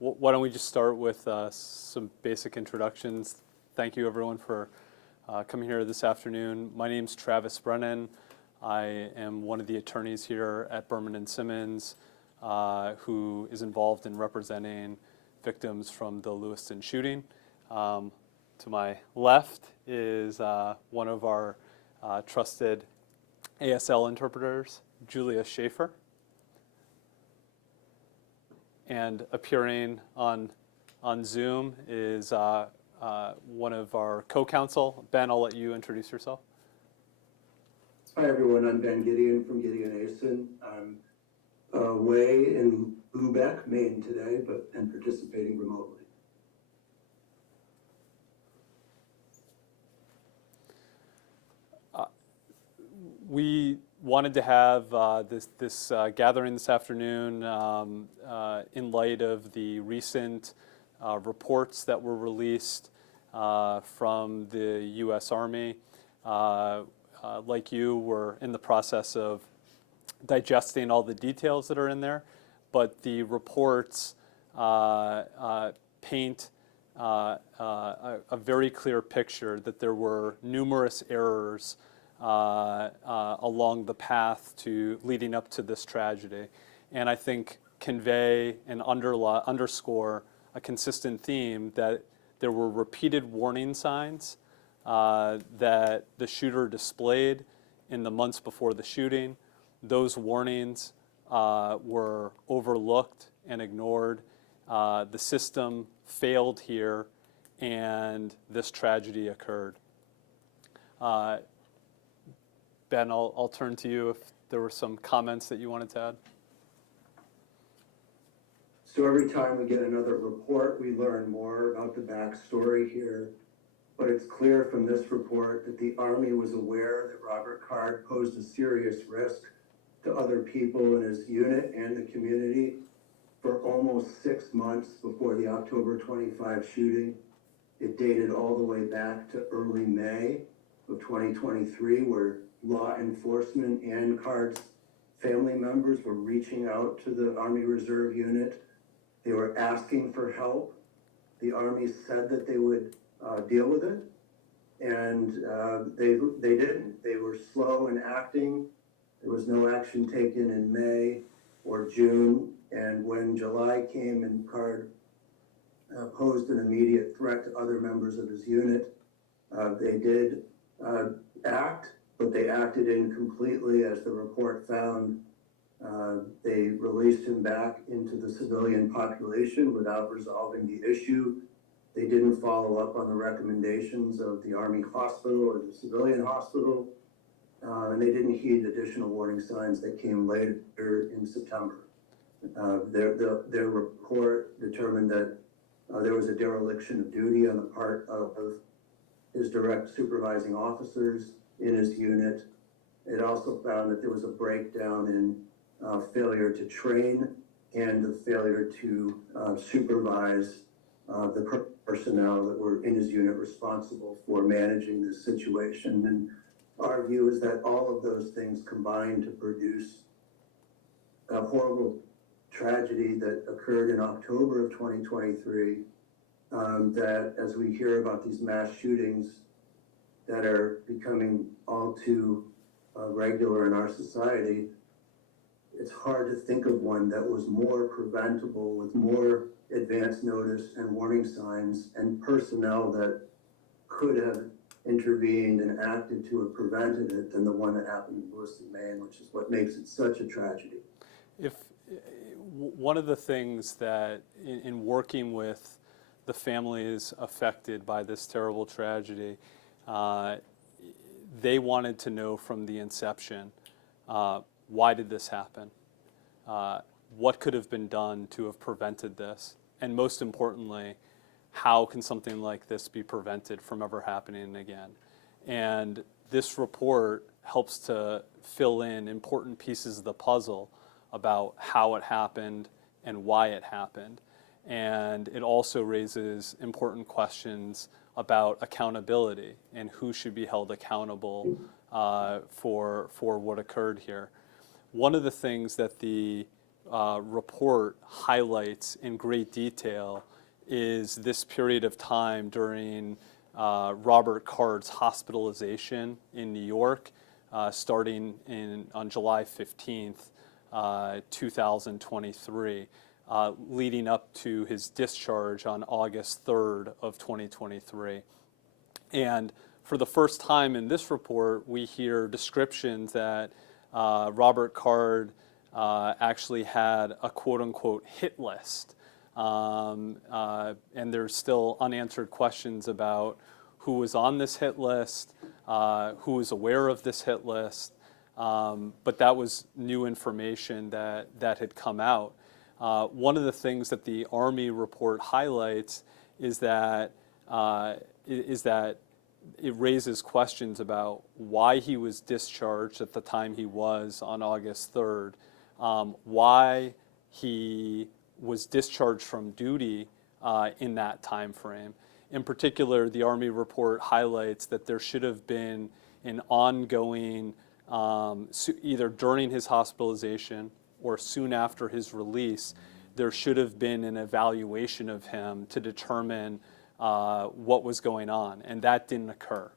Why don't we just start with some basic introductions. Thank you everyone for coming here this afternoon. My name's Travis Brennan. I am one of the attorneys here at Berman and Simmons who is involved in representing victims from the Lewiston shooting. To my left is one of our trusted ASL interpreters, Julia Schaefer. And appearing on Zoom is one of our co-counsel. Ben, I'll let you introduce yourself. Hi everyone, I'm Ben Gideon from Gideon Asen. I'm away in Lubeck, Maine today, and participating remotely. We wanted to have this gathering this afternoon in light of the recent reports that were released from the U.S. Army. Like you, we're in the process of digesting all the details that are in there, but the reports paint a very clear picture that there were numerous errors along the path to leading up to this tragedy, and I think convey and underscore a consistent theme that there were repeated warning signs that the shooter displayed in the months before the shooting. Those warnings were overlooked and ignored. The system failed here, and this tragedy occurred. Ben, I'll turn to you if there were some comments that you wanted to add. So every time we get another report, we learn more about the backstory here. But it's clear from this report that the Army was aware that Robert Card posed a serious risk to other people in his unit and the community for almost 6 months before the October 25 shooting. It dated all the way back to early May of 2023, where law enforcement and Card's family members were reaching out to the Army Reserve Unit. They were asking for help. The Army said that they would deal with it, and they didn't. They were slow in acting. There was no action taken in May or June, and when July came and Card posed an immediate threat to other members of his unit, they did act, but they acted incompletely, as the report found. They released him back into the civilian population without resolving the issue. They didn't follow up on the recommendations of the Army hospital or the civilian hospital, and they didn't heed additional warning signs that came later in September. Their report determined that there was a dereliction of duty on the part of his direct supervising officers in his unit. It also found that there was a breakdown in failure to train and the failure to supervise the personnel that were in his unit responsible for managing this situation. And our view is that all of those things combined to produce a horrible tragedy that occurred in October of 2023, that as we hear about these mass shootings that are becoming all too regular in our society, it's hard to think of one that was more preventable, with more advance notice and warning signs and personnel that could have intervened and acted to have prevented it, than the one that happened in Lewiston, Maine, which is what makes it such a tragedy. If one of the things that in working with the families affected by this terrible tragedy, they wanted to know from the inception, why did this happen? What could have been done to have prevented this? And most importantly, how can something like this be prevented from ever happening again? And this report helps to fill in important pieces of the puzzle about how it happened and why it happened. And it also raises important questions about accountability and who should be held accountable for what occurred here. One of the things that the report highlights in great detail is this period of time during Robert Card's hospitalization in New York, starting on July 15th, 2023, leading up to his discharge on August 3rd of 2023. And for the first time in this report, we hear descriptions that Robert Card actually had a quote-unquote hit list. And there's still unanswered questions about who was on this hit list, who was aware of this hit list, but that was new information that had come out. One of the things that the Army report highlights is that it raises questions about why he was discharged at the time he was on August 3rd, why he was discharged from duty in that time frame. In particular, the Army report highlights that there should have been an ongoing, either during his hospitalization or soon after his release, there should have been an evaluation of him to determine what was going on, and that didn't occur.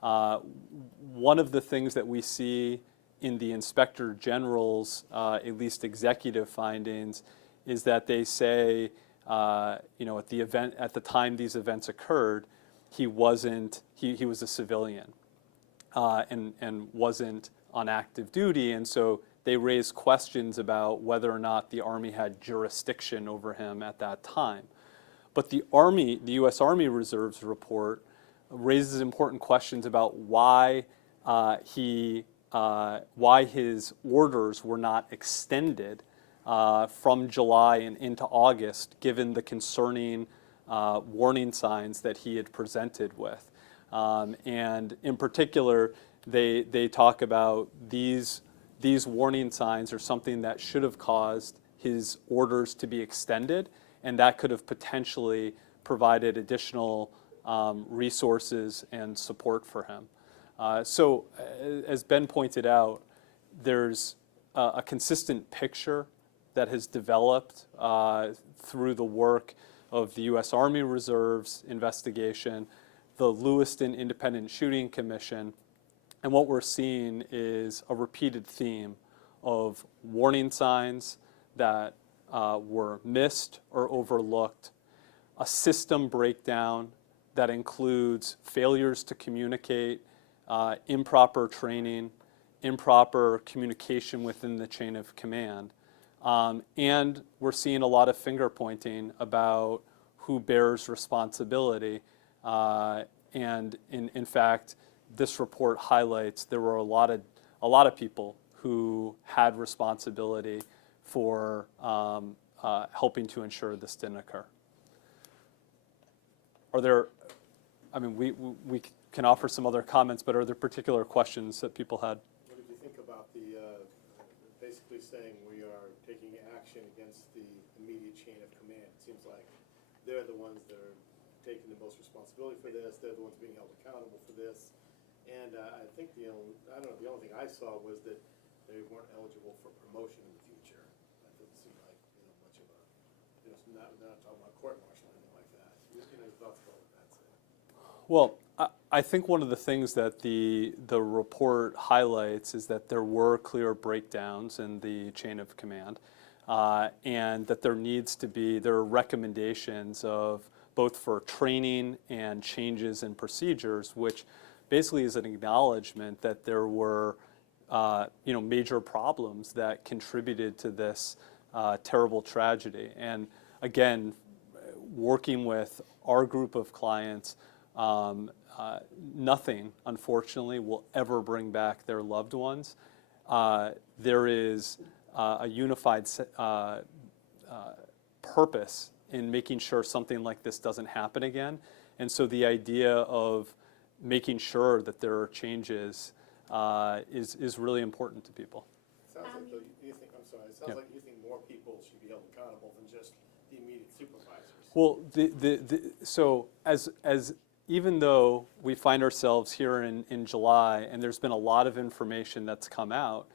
One of the things that we see in the Inspector General's, at least executive findings, is that they say, at the time these events occurred, he was a civilian and wasn't on active duty, and so they raised questions about whether or not the Army had jurisdiction over him at that time. But the U.S. Army Reserve's report raises important questions about why his orders were not extended from July and into August, given the concerning warning signs that he had presented with. And in particular, they talk about these warning signs are something that should have caused his orders to be extended, and that could have potentially provided additional resources and support for him. So, as Ben pointed out, there's a consistent picture that has developed through the work of the U.S. Army Reserve's investigation, the Lewiston Independent Shooting Commission, and what we're seeing is a repeated theme of warning signs that were missed or overlooked, a system breakdown that includes failures to communicate, improper training, improper communication within the chain of command. And we're seeing a lot of finger pointing about who bears responsibility. And in fact, this report highlights there were a lot of people who had responsibility for helping to ensure this didn't occur. Are there, I mean, we can offer some other comments, but are there particular questions that people had? What did you think about the, basically saying we are taking action against the immediate chain of command? It seems like they're the ones that are taking the most responsibility for this. They're the ones being held accountable for this. And I think the only thing I saw was that they weren't eligible for promotion in the future. That doesn't seem like much of a, not talking about court martial or anything like that. Your thoughts about what that's saying? Well, I think one of the things that the report highlights is that there were clear breakdowns in the chain of command, and that there are recommendations of both for training and changes in procedures, which basically is an acknowledgement that there were major problems that contributed to this terrible tragedy. And again, working with our group of clients, nothing, unfortunately, will ever bring back their loved ones. There is a unified purpose in making sure something like this doesn't happen again. And so the idea of making sure that there are changes is really important to people. It sounds like you think, I'm sorry, it sounds like you think more people should be held accountable than just the immediate supervisors. Well, so as even though we find ourselves here in July and there's been a lot of information that's come out,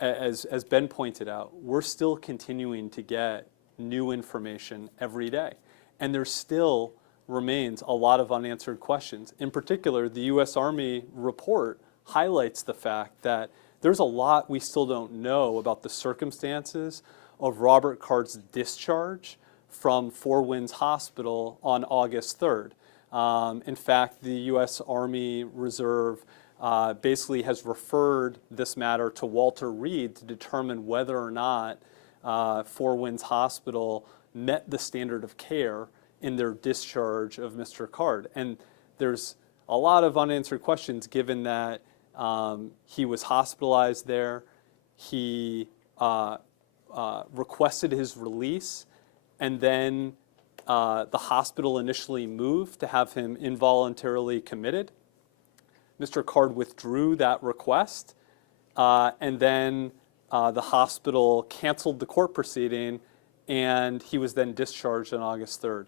as Ben pointed out, we're still continuing to get new information every day. And there still remains a lot of unanswered questions. In particular, the U.S. Army report highlights the fact that there's a lot we still don't know about the circumstances of Robert Card's discharge from Four Winds Hospital on August 3rd. In fact, the U.S. Army Reserve basically has referred this matter to Walter Reed to determine whether or not Four Winds Hospital met the standard of care in their discharge of Mr. Card. And there's a lot of unanswered questions given that he was hospitalized there, he requested his release, and then the hospital initially moved to have him involuntarily committed. Mr. Card withdrew that request, and then the hospital canceled the court proceeding, and he was then discharged on August 3rd.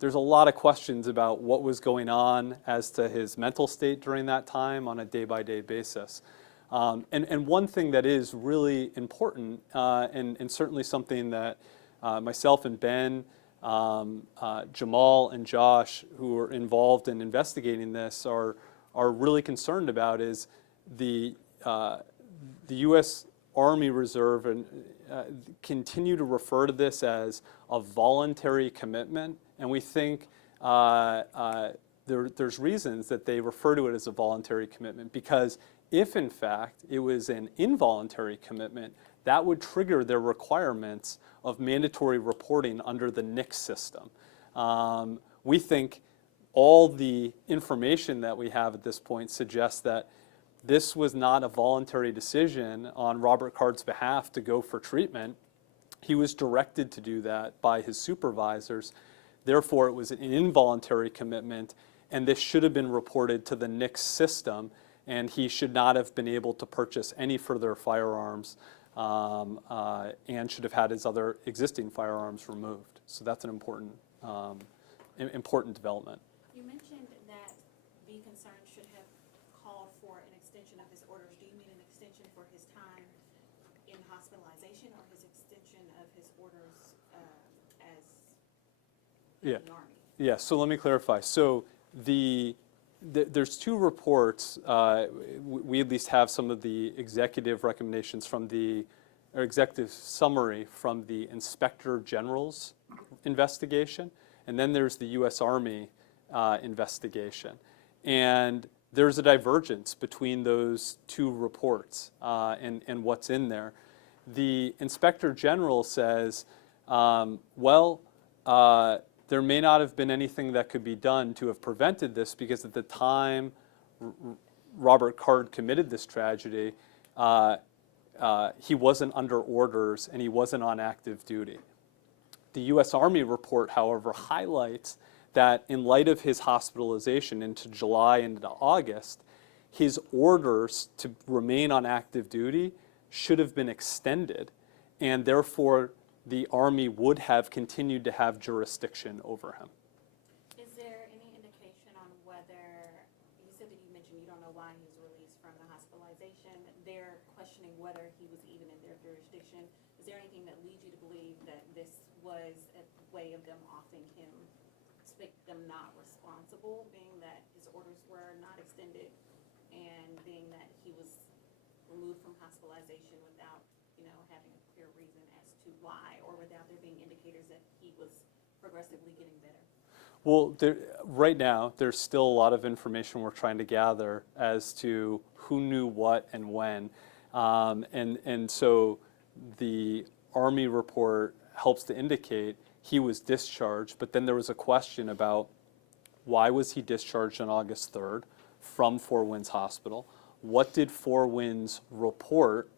There's a lot of questions about what was going on as to his mental state during that time on a day-by-day basis. And one thing that is really important, and certainly something that myself and Ben, Jamal and Josh, who are involved in investigating this, are really concerned about is the U.S. Army Reserve and continue to refer to this as a voluntary commitment, and we think there's reasons that they refer to it as a voluntary commitment, because if in fact it was an involuntary commitment, that would trigger their requirements of mandatory reporting under the NICS system. We think all the information that we have at this point suggests that this was not a voluntary decision on Robert Card's behalf to go for treatment. He was directed to do that by his supervisors. Therefore, it was an involuntary commitment, and this should have been reported to the NICS system, and he should not have been able to purchase any further firearms and should have had his other existing firearms removed. So that's an important, important development. You mentioned that the concern should have called for an extension of his orders. Do you mean an extension for his time in hospitalization or his extension of his orders as in the Army? Yeah, so let me clarify. So there's two reports. We at least have some of the executive recommendations from or executive summary from the Inspector General's investigation, and then there's the U.S. Army investigation. And there's a divergence between those two reports and what's in there. The Inspector General says, there may not have been anything that could be done to have prevented this, because at the time Robert Card committed this tragedy, he wasn't under orders and he wasn't on active duty. The U.S. Army report, however, highlights that in light of his hospitalization into July and into August, his orders to remain on active duty should have been extended, and therefore the Army would have continued to have jurisdiction over him. Is there any indication on whether, you said that you mentioned you don't know why he was released from the hospitalization, they're questioning whether he was even in their jurisdiction. Is there anything that leads you to believe that this was a way of them offing him, to make them not responsible, being that his orders were not extended and being that he was removed from hospitalization without, having a clear reason as to why, or without there being indicators that he was progressively getting better? Well, right now, there's still a lot of information we're trying to gather as to who knew what and when. And so the Army report helps to indicate he was discharged, but then there was a question about why was he discharged on August 3rd from Four Winds Hospital? What did Four Winds report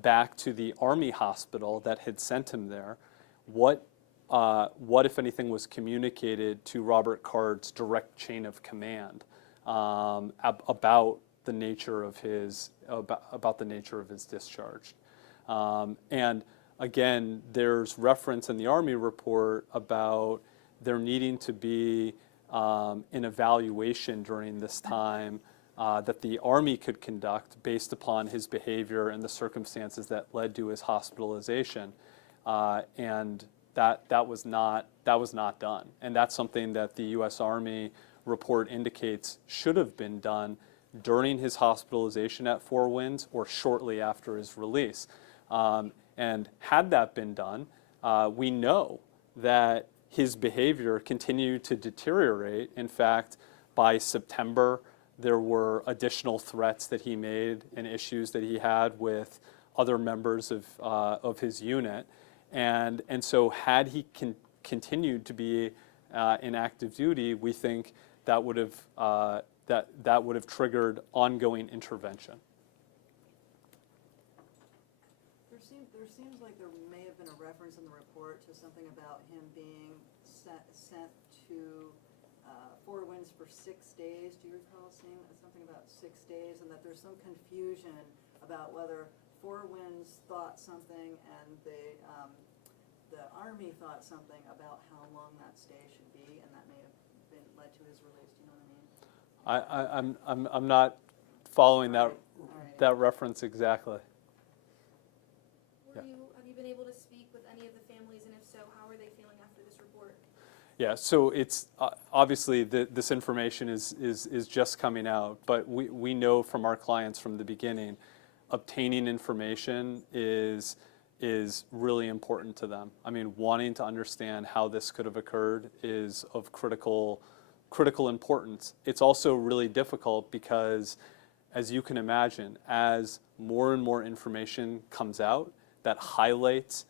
back to the Army hospital that had sent him there? What, if anything, was communicated to Robert Card's direct chain of command about the nature of his discharge? And again, there's reference in the Army report about there needing to be an evaluation during this time that the Army could conduct based upon his behavior and the circumstances that led to his hospitalization, and that was not done. And that's something that the U.S. Army report indicates should have been done during his hospitalization at Four Winds or shortly after his release. And had that been done, we know that his behavior continued to deteriorate. In fact, by September, there were additional threats that he made and issues that he had with other members of his unit. And so had he continued to be in active duty, we think that would have triggered ongoing intervention. There seems like there may have been a reference in the report to something about him being sent to Four Winds for 6 days. Do you recall seeing something about 6 days, and that there's some confusion about whether Four Winds thought something and the Army thought something about how long that stay should be, and that may have been led to his release. Do you know what I mean? I'm not following All right. that reference exactly. Have you been able to speak with any of the families, and if so, how are they feeling after this report? Yeah, so it's obviously this information is just coming out, but we know from our clients from the beginning, obtaining information is really important to them. I mean, wanting to understand how this could have occurred is of critical importance. It's also really difficult because, as you can imagine, as more and more information comes out that highlights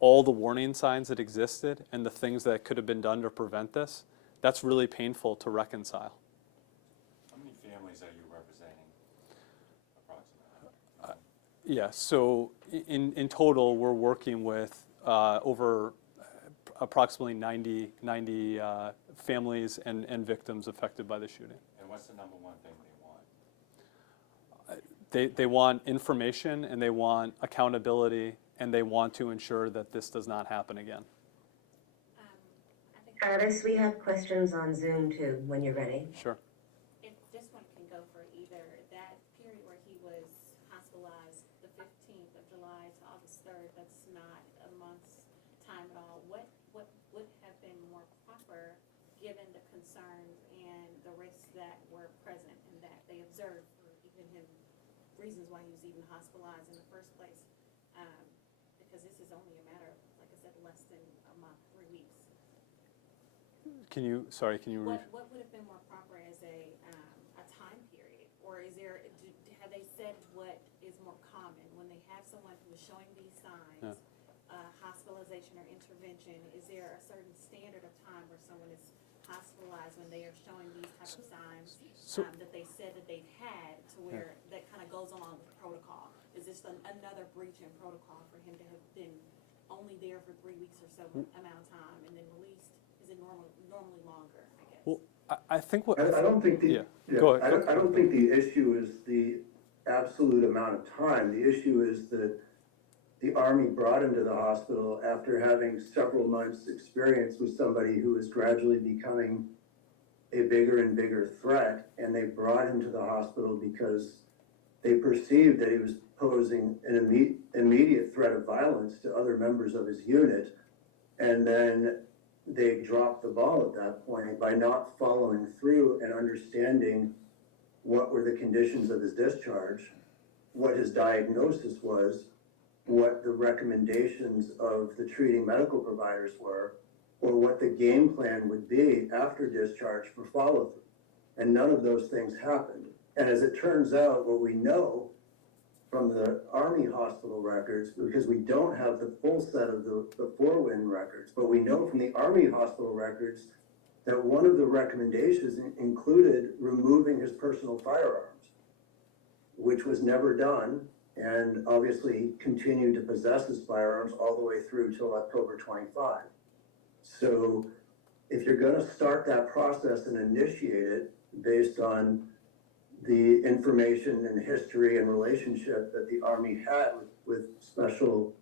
all the warning signs that existed and the things that could have been done to prevent this, that's really painful to reconcile. How many families are you representing, approximately? Yeah, so in total, we're working with over approximately 90 families and victims affected by the shooting. And what's the number one thing they want? They want information, and they want accountability, and they want to ensure that this does not happen again. I think Travis, we have questions on Zoom too, when you're ready. Sure. if this one can go for either that period where he was hospitalized, the 15th of July to August 3rd, that's not a month's time at all. What would have been more proper given the concerns and the risks that were present and that they observed for even him, reasons why he was even hospitalized in the first place? Because this is only a matter of, like I said, less than a month, 3 weeks. Can you What would have been more proper as a time period? Or is there, have they said what is more common when they have someone who is showing these signs, hospitalization or intervention? Is there a certain standard of time where someone is hospitalized when they are showing these type of signs that they said that they've had to where that kind of goes along with protocol? Is this another breach in protocol for him to have been only there for 3 weeks or so amount of time and then released? Is it normally longer, I guess? Well, I think what I don't think Go ahead. I don't think the issue is the absolute amount of time. The issue is that the Army brought him to the hospital after having several months' experience with somebody who was gradually becoming a bigger and bigger threat, and they brought him to the hospital because they perceived that he was posing an immediate threat of violence to other members of his unit, and then they dropped the ball at that point by not following through and understanding what were the conditions of his discharge, what his diagnosis was, what the recommendations of the treating medical providers were, or what the game plan would be after discharge for follow-through. And none of those things happened. And as it turns out, what we know from the Army hospital records, because we don't have the full set of the Four Wind records, but we know from the Army hospital records that one of the recommendations included removing his personal firearms, which was never done, and obviously he continued to possess his firearms all the way through till October 25. So if you're gonna start that process and initiate it based on the information and history and relationship that the Army had with Special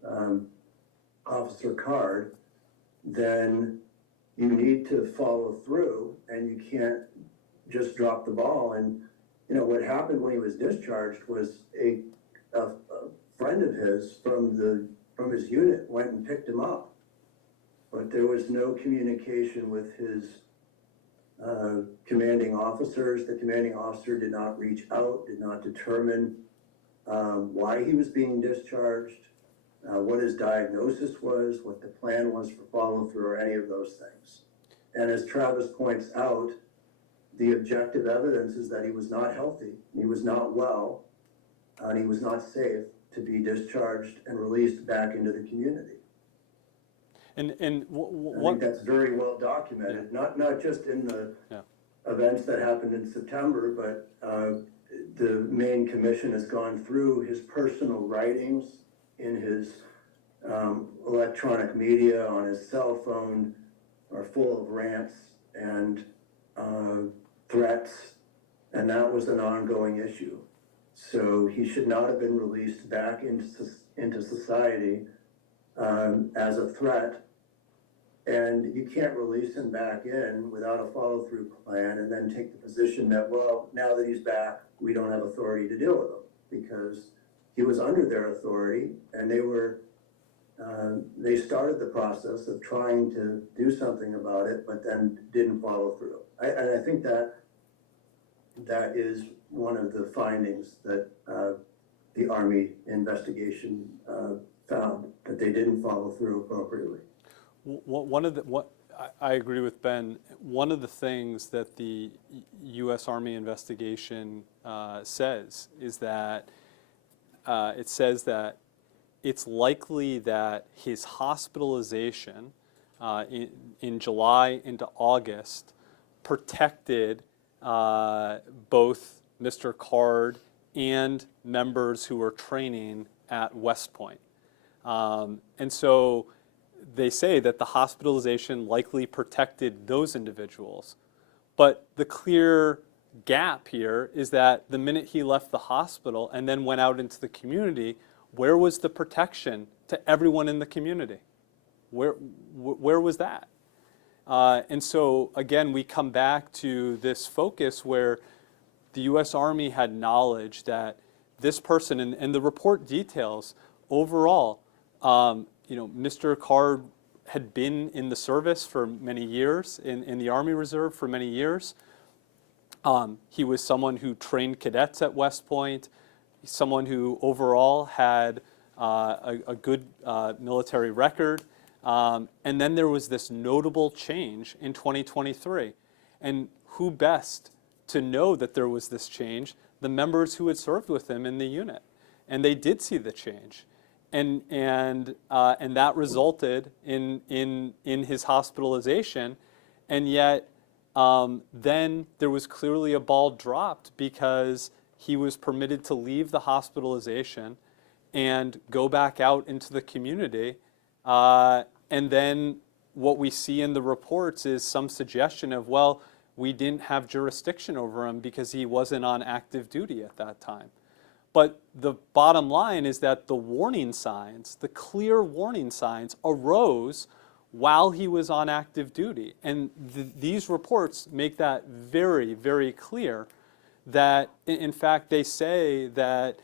Officer Card, then you need to follow through, and you can't just drop the ball. And what happened when he was discharged was a friend of his from his unit went and picked him up. But there was no communication with his commanding officers. The commanding officer did not reach out, did not determine why he was being discharged, what his diagnosis was, what the plan was for follow-through, or any of those things. And as Travis points out, the objective evidence is that he was not healthy, he was not well, and he was not safe to be discharged and released back into the community. And I think that's very well documented, not just in the events that happened in September, but the Maine Commission has gone through his personal writings in his electronic media on his cell phone are full of rants and threats, and that was an ongoing issue. So he should not have been released back into society as a threat. And you can't release him back in without a follow-through plan and then take the position that, well, now that he's back, we don't have authority to deal with him, because he was under their authority, and they started the process of trying to do something about it, but then didn't follow through. And I think that is one of the findings that the Army investigation found, that they didn't follow through appropriately. I agree with Ben. One of the things that the U.S. Army investigation says is that it says that it's likely that his hospitalization in July into August protected both Mr. Card and members who were training at West Point. And so they say that the hospitalization likely protected those individuals. But the clear gap here is that the minute he left the hospital and then went out into the community, where was the protection to everyone in the community? Where was that? And so, again, we come back to this focus where the U.S. Army had knowledge that this person, and the report details, overall, Mr. Card had been in the service for many years, in the Army Reserve for many years. He was someone who trained cadets at West Point, someone who overall had a good military record. And then there was this notable change in 2023. And who best to know that there was this change? The members who had served with him in the unit. And they did see the change. And that resulted in his hospitalization. And yet then there was clearly a ball dropped, because he was permitted to leave the hospitalization and go back out into the community. And then what we see in the reports is some suggestion of, well, we didn't have jurisdiction over him because he wasn't on active duty at that time. But the bottom line is that the warning signs, the clear warning signs, arose while he was on active duty. And these reports make that very, very clear, that in fact they say that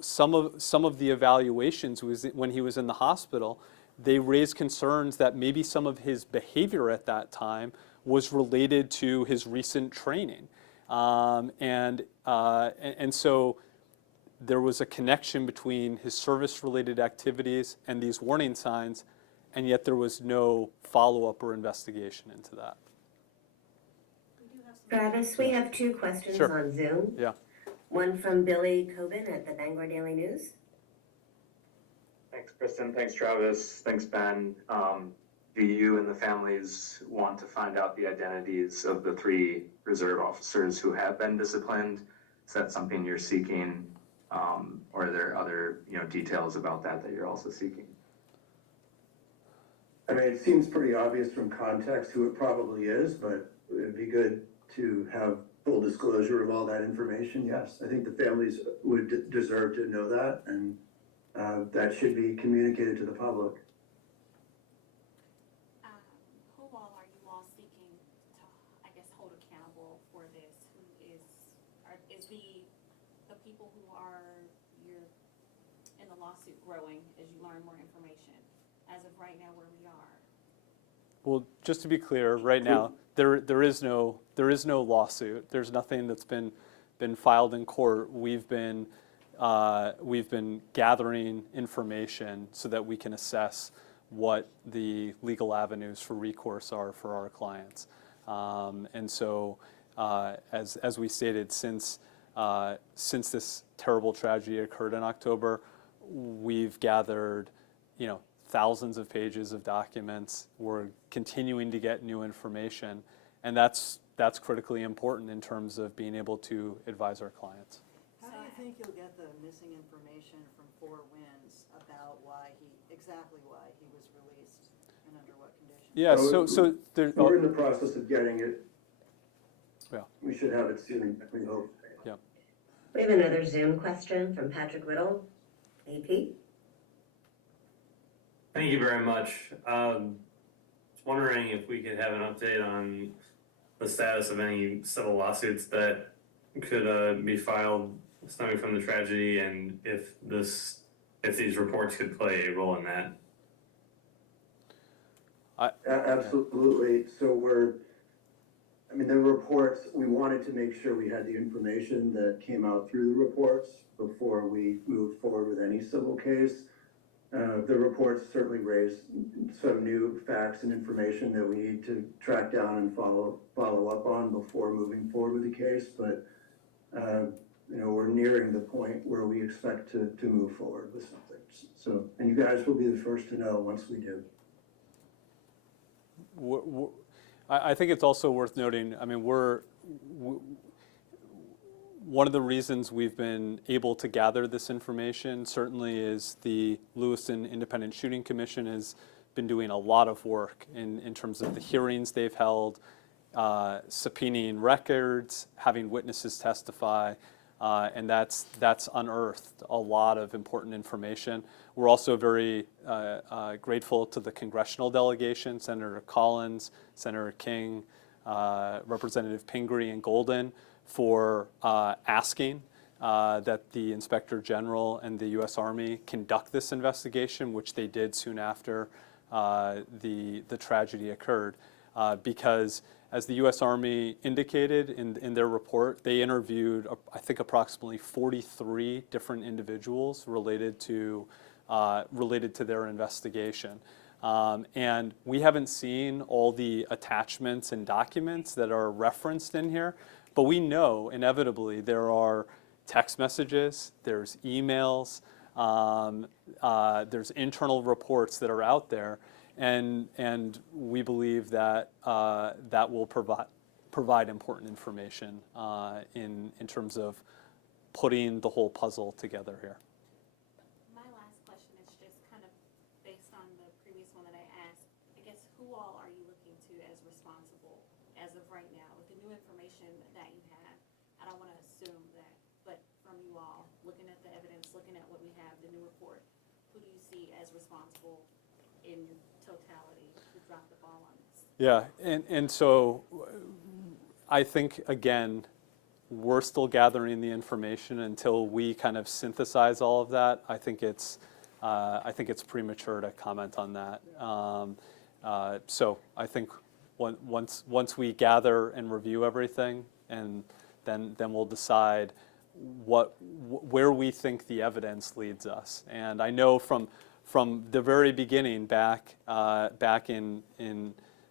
some of the evaluations when he was in the hospital, they raised concerns that maybe some of his behavior at that time was related to his recent training. And so there was a connection between his service-related activities and these warning signs, and yet there was no follow-up or investigation into that. Travis, we have two questions Sure. on Zoom. Yeah. One from Billy Coben at the Bangor Daily News. Thanks, Kristen. Thanks, Travis. Thanks, Ben. Do you and the families want to find out the identities of the 3 reserve officers who have been disciplined? Is that something you're seeking? Or are there other, details about that you're also seeking? I mean, it seems pretty obvious from context who it probably is, but it'd be good to have full disclosure of all that information. Yes, I think the families would deserve to know that, and that should be communicated to the public. Who all are you all seeking to, I guess, hold accountable for this? is the people who are in the lawsuit growing as you learn more information? As of right now, where we are. Well, just to be clear, right now there is no lawsuit. There's nothing that's been filed in court. We've been gathering information so that we can assess what the legal avenues for recourse are for our clients. And so, as we stated, since this terrible tragedy occurred in October, we've gathered, thousands of pages of documents. We're continuing to get new information, and that's critically important in terms of being able to advise our clients. How do you think you'll get the missing information from Four Winds about exactly why he was released and under what conditions? Yeah, so there, We're in the process of getting it. Yeah. We should have it soon, we hope. yeah. We have another Zoom question from Patrick Whittle, AP. Thank you very much. Wondering if we could have an update on the status of any civil lawsuits that could be filed stemming from the tragedy, and if these reports could play a role in that. Absolutely. So the reports, we wanted to make sure we had the information that came out through the reports before we moved forward with any civil case. The reports certainly raised some new facts and information that we need to track down and follow up on before moving forward with the case. But we're nearing the point where we expect to move forward with something. So, and you guys will be the first to know once we do. I think it's also worth noting, one of the reasons we've been able to gather this information certainly is the Lewiston Independent Shooting Commission has been doing a lot of work in terms of the hearings they've held, subpoenaing records, having witnesses testify, and that's unearthed a lot of important information. We're also very grateful to the congressional delegation, Senator Collins, Senator King, Representative Pingree, and Golden, for asking that the Inspector General and the U.S. Army conduct this investigation, which they did soon after the tragedy occurred, because as the U.S. Army indicated in their report, they interviewed, I think, approximately 43 different individuals related to their investigation. And we haven't seen all the attachments and documents that are referenced in here, but we know inevitably there are text messages, there's emails, there's internal reports that are out there, and we believe that that will provide important information in terms of putting the whole puzzle together here. My last question is just kind of based on the previous one that I asked. I guess who all are you looking to as responsible as of right now with the new information that you have? I don't want to assume that, but from you all, looking at the evidence, looking at what we have, the new report, who do you see as responsible in totality who dropped the ball on this? Yeah, and so I think, again, we're still gathering the information until we kind of synthesize all of that. I think it's premature to comment on that. So I think once we gather and review everything, and then we'll decide where we think the evidence leads us. And I know from the very beginning, back in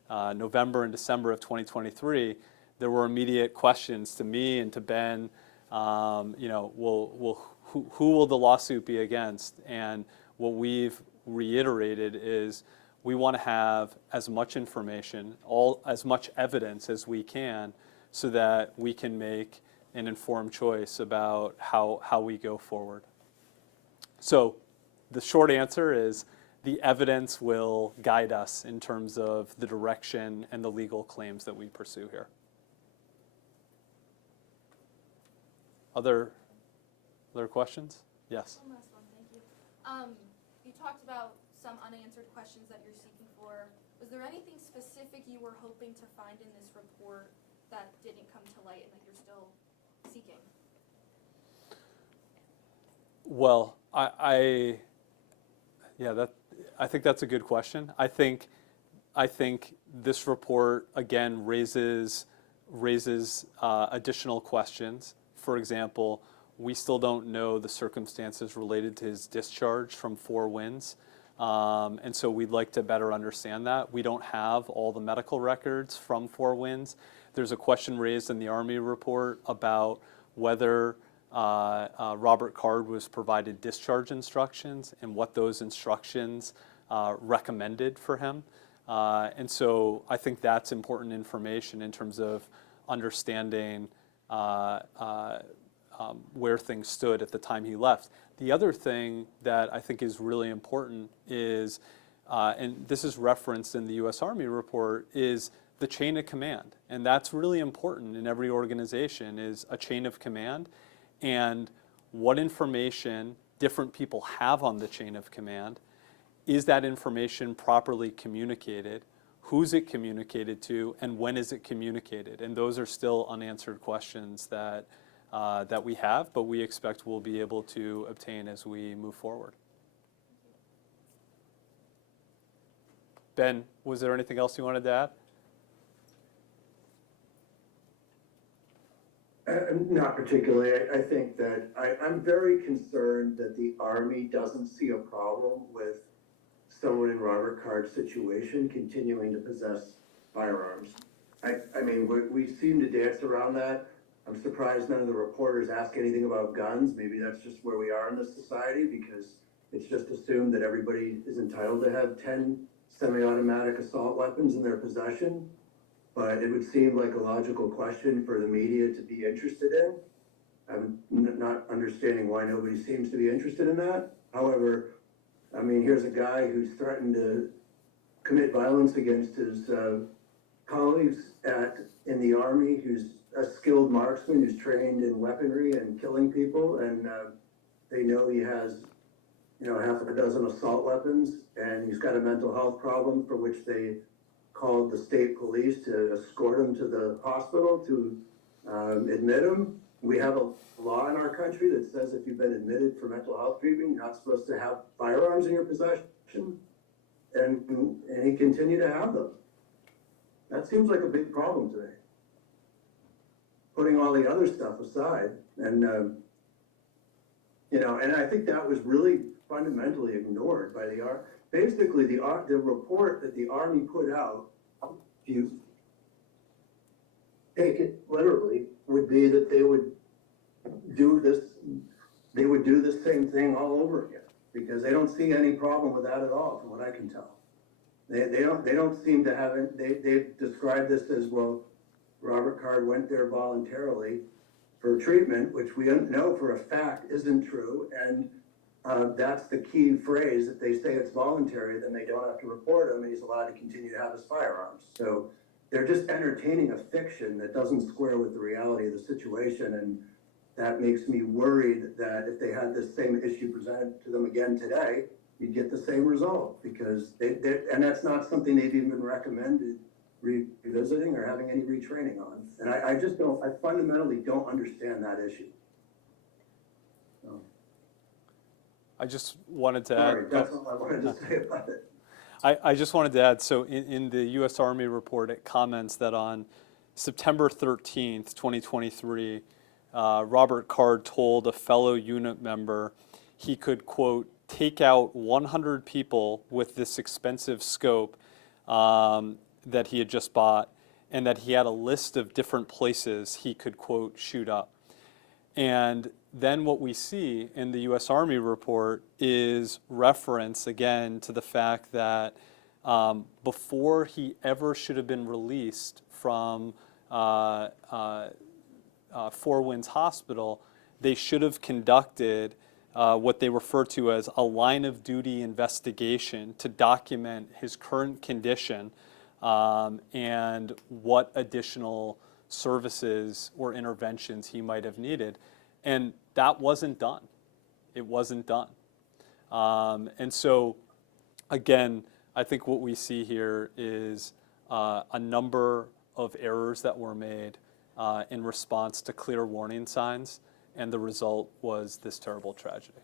November and December of 2023, there were immediate questions to me and to Ben. Who will the lawsuit be against? And what we've reiterated is we want to have as much information, as much evidence as we can, so that we can make an informed choice about how we go forward. So the short answer is the evidence will guide us in terms of the direction and the legal claims that we pursue here. Other questions? Yes. One last one, thank you. You talked about some unanswered questions that you're seeking for. Was there anything specific you were hoping to find in this report that didn't come to light and that you're still seeking? Well, I think that's a good question. I think this report again raises additional questions. For example, we still don't know the circumstances related to his discharge from Four Winds, and so we'd like to better understand that. We don't have all the medical records from Four Winds. There's a question raised in the Army report about whether Robert Card was provided discharge instructions and what those instructions recommended for him. And so I think that's important information in terms of understanding where things stood at the time he left. The other thing that I think is really important is, and this is referenced in the U.S. Army report, is the chain of command. And that's really important in every organization, is a chain of command and what information different people have on the chain of command. Is that information properly communicated? Who's it communicated to, and when is it communicated? And those are still unanswered questions that we have, but we expect we'll be able to obtain as we move forward. Ben, was there anything else you wanted to add? Not particularly. I think that I'm very concerned that the Army doesn't see a problem with someone in Robert Card's situation continuing to possess firearms. I mean, we seem to dance around that. I'm surprised none of the reporters ask anything about guns. Maybe that's just where we are in this society, because it's just assumed that everybody is entitled to have 10 semi-automatic assault weapons in their possession. But it would seem like a logical question for the media to be interested in. I'm not understanding why nobody seems to be interested in that. However, I mean, here's a guy who's threatened to commit violence against his colleagues in the Army, who's a skilled marksman, who's trained in weaponry and killing people, and they know he has, half a dozen assault weapons, and he's got a mental health problem for which they called the state police to escort him to the hospital to admit him. We have a law in our country that says if you've been admitted for mental health treatment, you're not supposed to have firearms in your possession, and he continued to have them. That seems like a big problem to me. Putting all the other stuff aside, and and I think that was really fundamentally ignored by the Army. Basically, the report that the Army put out, if you take it literally, would be that they would do the same thing all over again, because they don't see any problem with that at all, from what I can tell. They don't seem to have it. They've described this as, well, Robert Card went there voluntarily for treatment, which we know for a fact isn't true, and that's the key phrase. If they say it's voluntary, then they don't have to report him, and he's allowed to continue to have his firearms. So they're just entertaining a fiction that doesn't square with the reality of the situation, and that makes me worried that if they had this same issue presented to them again today, you'd get the same result, because and that's not something they've even recommended revisiting or having any retraining on. And I fundamentally don't understand that issue. I just wanted to Sorry, add. that's all I wanted to say about it. I just wanted to add, so in the U.S. Army report, it comments that on September 13th, 2023, Robert Card told a fellow unit member he could, quote, take out 100 people with this expensive scope that he had just bought, and that he had a list of different places he could, quote, shoot up. And then what we see in the U.S. Army report is reference, again, to the fact that before he ever should have been released from Four Winds Hospital, they should have conducted what they refer to as a line of duty investigation to document his current condition and what additional services or interventions he might have needed. And that wasn't done. It wasn't done. And so, again, I think what we see here is a number of errors that were made in response to clear warning signs, and the result was this terrible tragedy.